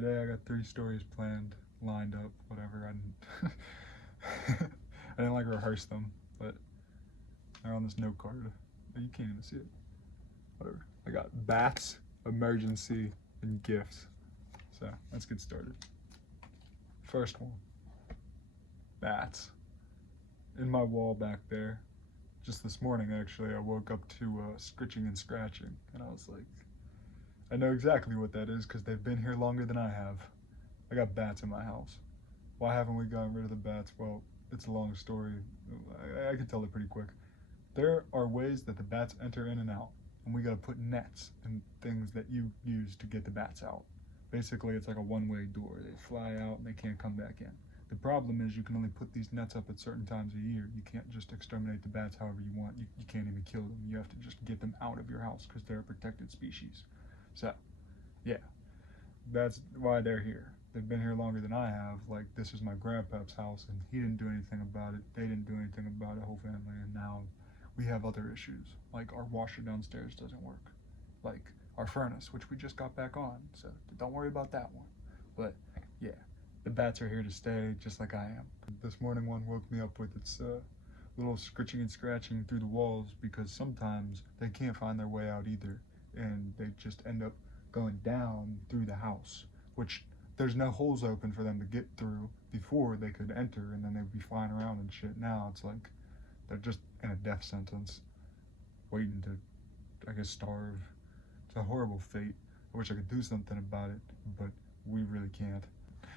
Today I got 3 stories planned, lined up, whatever. I didn't like rehearse them, but they're on this note card. You can't even see it. Whatever. I got bats, emergency, and gifts. So let's get started. First one, bats. In my wall back there, just this morning actually, I woke up to scritching and scratching, and I was like, I know exactly what that is because they've been here longer than I have. I got bats in my house. Why haven't we gotten rid of the bats? Well, it's a long story. I can tell it pretty quick. There are ways that the bats enter in and out, and we gotta put nets and things that you use to get the bats out. Basically, it's like a one-way door. They fly out and they can't come back in. The problem is you can only put these nets up at certain times a year. You can't just exterminate the bats however you want. You can't even kill them. You have to just get them out of your house because they're a protected species. So, yeah, that's why they're here. They've been here longer than I have. Like, this is my grandpa's house, and he didn't do anything about it. They didn't do anything about it, whole family, and now we have other issues. Like, our washer downstairs doesn't work. Like, our furnace, which we just got back on, so don't worry about that one. But, yeah, the bats are here to stay, just like I am. This morning one woke me up with its little scritching and scratching through the walls because sometimes they can't find their way out either, and they just end up going down through the house, which there's no holes open for them to get through before they could enter, and then they'd be flying around and shit. Now it's like they're just in a death sentence, waiting to, I guess, starve. It's a horrible fate. I wish I could do something about it, but we really can't.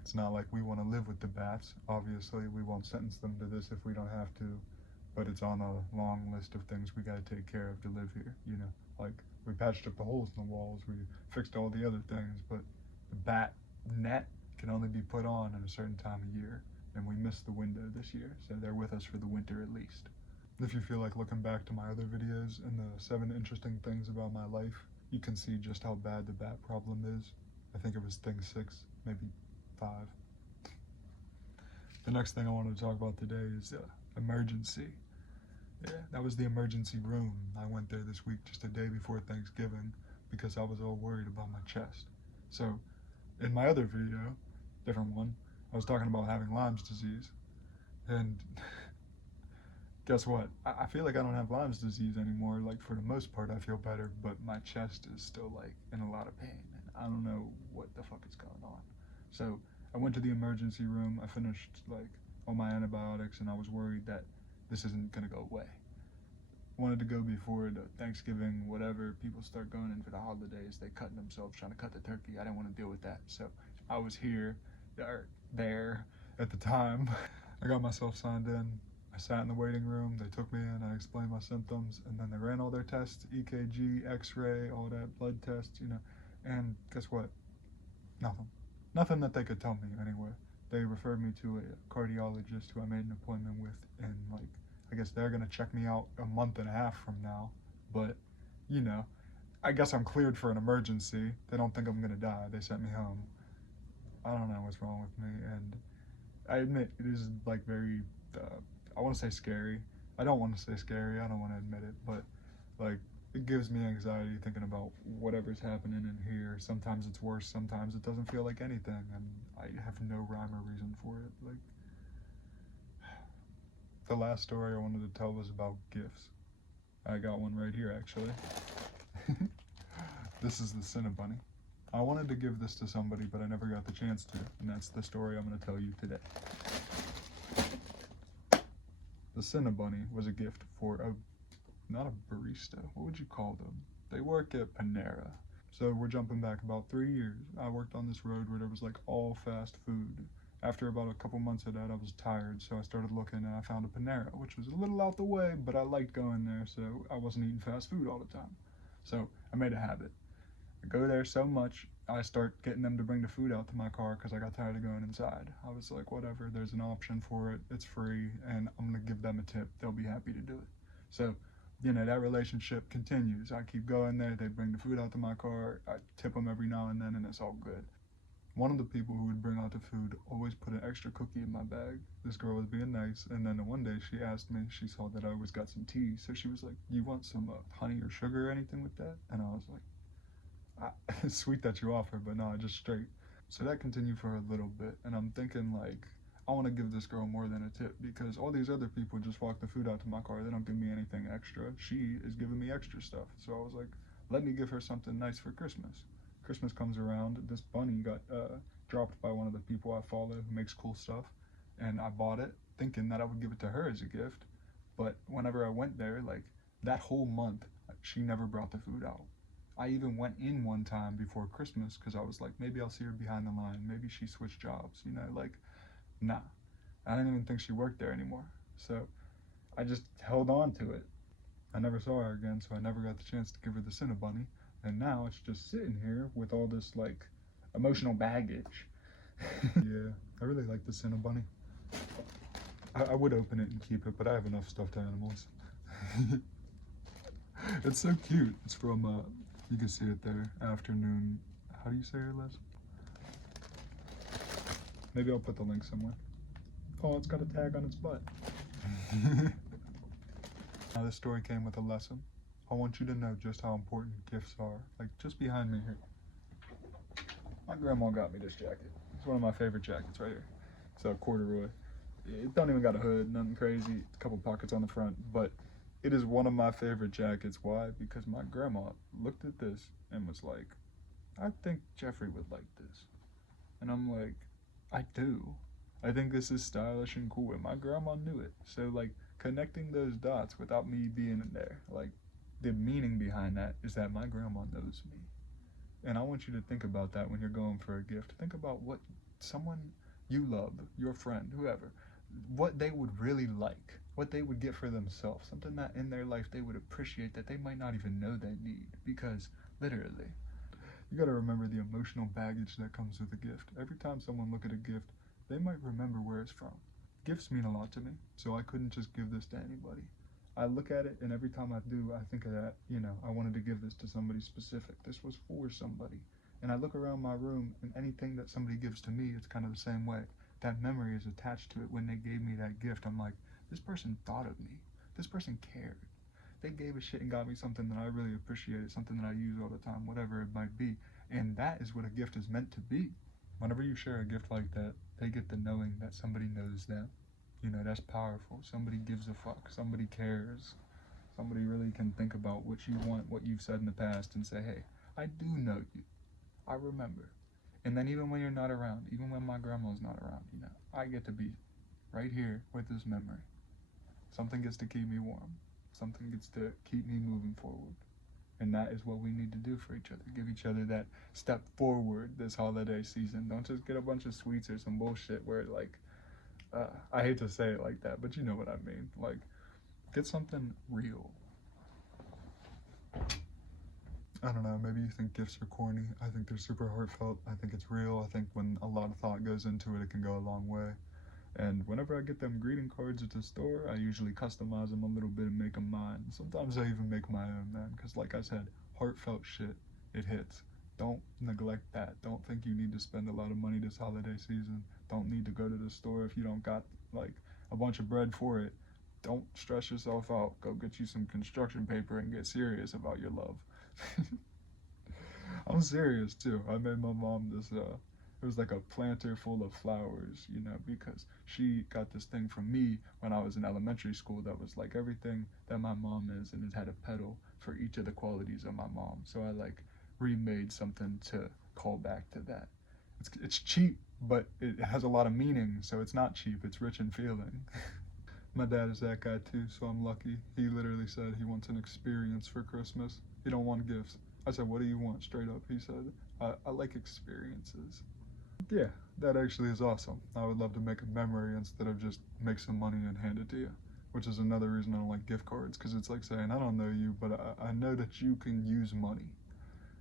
It's not like we want to live with the bats. Obviously, we won't sentence them to this if we don't have to, but it's on a long list of things we gotta take care of to live here, you know? Like, we patched up the holes in the walls, we fixed all the other things, but the bat net can only be put on at a certain time of year, and we missed the window this year, so they're with us for the winter at least. If you feel like looking back to my other videos and the 7 interesting things about my life, you can see just how bad the bat problem is. I think it was thing 6, maybe 5. The next thing I wanted to talk about today is emergency. Yeah, that was the emergency room. I went there this week just a day before Thanksgiving because I was all worried about my chest. So, in my other video, different one, I was talking about having Lyme's disease. And guess what? I feel like I don't have Lyme's disease anymore. Like, for the most part, I feel better, but my chest is still, like, in a lot of pain. And I don't know what the fuck is going on. So, I went to the emergency room. I finished, like, all my antibiotics, and I was worried that this isn't gonna go away. Wanted to go before the Thanksgiving, whatever, people start going in for the holidays, they cutting themselves, trying to cut the turkey. I didn't want to deal with that, so I was here, or there, at the time. I got myself signed in. I sat in the waiting room, they took me in, I explained my symptoms, and then they ran all their tests, EKG, x-ray, all that, blood tests, you know, and guess what? Nothing. Nothing that they could tell me, anyway. They referred me to a cardiologist who I made an appointment with, and, like, I guess they're gonna check me out a month and a half from now, but, you know, I guess I'm cleared for an emergency. They don't think I'm gonna die. They sent me home. I don't know what's wrong with me, and I admit it is, like, very, I want to say scary. I don't want to say scary. I don't want to admit it, but, like, it gives me anxiety thinking about whatever's happening in here. Sometimes it's worse, sometimes it doesn't feel like anything, and I have no rhyme or reason for it. Like, the last story I wanted to tell was about gifts. I got one right here, actually. This is the cinnabunny. I wanted to give this to somebody, but I never got the chance to, and that's the story I'm going to tell you today. The cinnabunny was a gift for not a barista, what would you call them? They work at Panera. So we're jumping back about 3 years. I worked on this road where there was like all fast food. After about a couple months of that, I was tired, so I started looking and I found a Panera, which was a little out the way, but I liked going there, so I wasn't eating fast food all the time. So I made a habit. I go there so much, I start getting them to bring the food out to my car because I got tired of going inside. I was like, whatever, there's an option for it, it's free, and I'm gonna give them a tip. They'll be happy to do it. So, you know, that relationship continues. I keep going there, they bring the food out to my car, I tip them every now and then, and it's all good. One of the people who would bring out the food always put an extra cookie in my bag. This girl was being nice, and then one day she asked me, she saw that I always got some tea, so she was like, you want some honey or sugar or anything with that? And I was like, sweet that you offer, but no, just straight. So that continued for a little bit, and I'm thinking like, I want to give this girl more than a tip because all these other people just walk the food out to my car. They don't give me anything extra. She is giving me extra stuff. So I was like, let me give her something nice for Christmas. Christmas comes around. This bunny got dropped by one of the people I follow who makes cool stuff, and I bought it thinking that I would give it to her as a gift. But whenever I went there, like that whole month, she never brought the food out. I even went in one time before Christmas because I was like, maybe I'll see her behind the line. Maybe she switched jobs, like, nah. I didn't even think she worked there anymore. So I just held on to it. I never saw her again, so I never got the chance to give her the cinnabunny. And now it's just sitting here with all this, like, emotional baggage. Yeah, I really like the cinnabunny. I would open it and keep it, but I have enough stuffed animals. It's so cute. It's from, you can see it there, afternoon. How do you say her last? Maybe I'll put the link somewhere. Oh, it's got a tag on its butt. Now, this story came with a lesson. I want you to know just how important gifts are. Like, just behind me here. My grandma got me this jacket. It's one of my favorite jackets right here. It's a corduroy. It don't even got a hood, nothing crazy. A couple pockets on the front, but it is one of my favorite jackets. Why? Because my grandma looked at this and was like, I think Jeffrey would like this. And I'm like, I do. I think this is stylish and cool. And my grandma knew it. So, like, connecting those dots without me being in there, like, the meaning behind that is that my grandma knows me. And I want you to think about that when you're going for a gift. Think about what someone you love, your friend, whoever, what they would really like, what they would get for themselves, something that in their life they would appreciate that they might not even know they need. Because, literally, you got to remember the emotional baggage that comes with a gift. Every time someone look at a gift, they might remember where it's from. Gifts mean a lot to me, so I couldn't just give this to anybody. I look at it, and every time I do, I think of that, I wanted to give this to somebody specific. This was for somebody. And I look around my room, and anything that somebody gives to me, it's kind of the same way. That memory is attached to it. When they gave me that gift, I'm like, this person thought of me. This person cared. They gave a shit and got me something that I really appreciated, something that I use all the time, whatever it might be. And that is what a gift is meant to be. Whenever you share a gift like that, they get the knowing that somebody knows them. That's powerful. Somebody gives a fuck. Somebody cares. Somebody really can think about what you want, what you've said in the past, and say, hey, I do know you. I remember. And then even when you're not around, even when my grandma's not around, I get to be right here with this memory. Something gets to keep me warm. Something gets to keep me moving forward. And that is what we need to do for each other. Give each other that step forward this holiday season. Don't just get a bunch of sweets or some bullshit where, like, I hate to say it like that, but you know what I mean. Like, get something real. I don't know, maybe you think gifts are corny. I think they're super heartfelt. I think it's real. I think when a lot of thought goes into it, it can go a long way. And whenever I get them greeting cards at the store, I usually customize them a little bit and make them mine. Sometimes I even make my own, man, because like I said, heartfelt shit, it hits. Don't neglect that. Don't think you need to spend a lot of money this holiday season. Don't need to go to the store if you don't got, like, a bunch of bread for it. Don't stress yourself out. Go get you some construction paper and get serious about your love. I'm serious too. I made my mom this it was like a planter full of flowers, because she got this thing from me when I was in elementary school that was like everything that my mom is, and it had a petal for each of the qualities of my mom. So I like remade something to call back to that. It's cheap, but it has a lot of meaning, so it's not cheap, it's rich in feeling. My dad is that guy too, so I'm lucky. He literally said he wants an experience for Christmas. He don't want gifts. I said, what do you want? Straight up, he said, I like experiences. Yeah, that actually is awesome. I would love to make a memory instead of just make some money and hand it to you, which is another reason I don't like gift cards, because it's like saying, I don't know you, but I know that you can use money.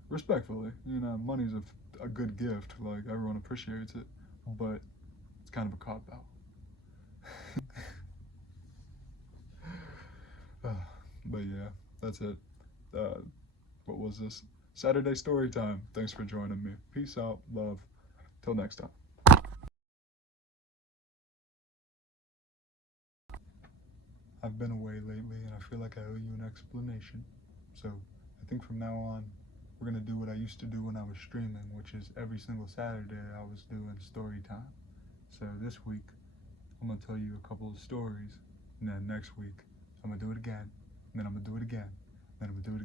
Respectfully, money's a good gift, like everyone appreciates it, but it's kind of a cop-out. But yeah, that's it. Uh, what was this? Saturday story time. Thanks for joining me. Peace out, love. Till next time. I've been away lately and I feel like I owe you an explanation. So I think from now on, we're gonna do what I used to do when I was streaming, which is every single Saturday I was doing story time. So this week, I'm gonna tell you a couple of stories, and then next week, I'm gonna do it again, and then I'm gonna do it again, and then I'm gonna do it again.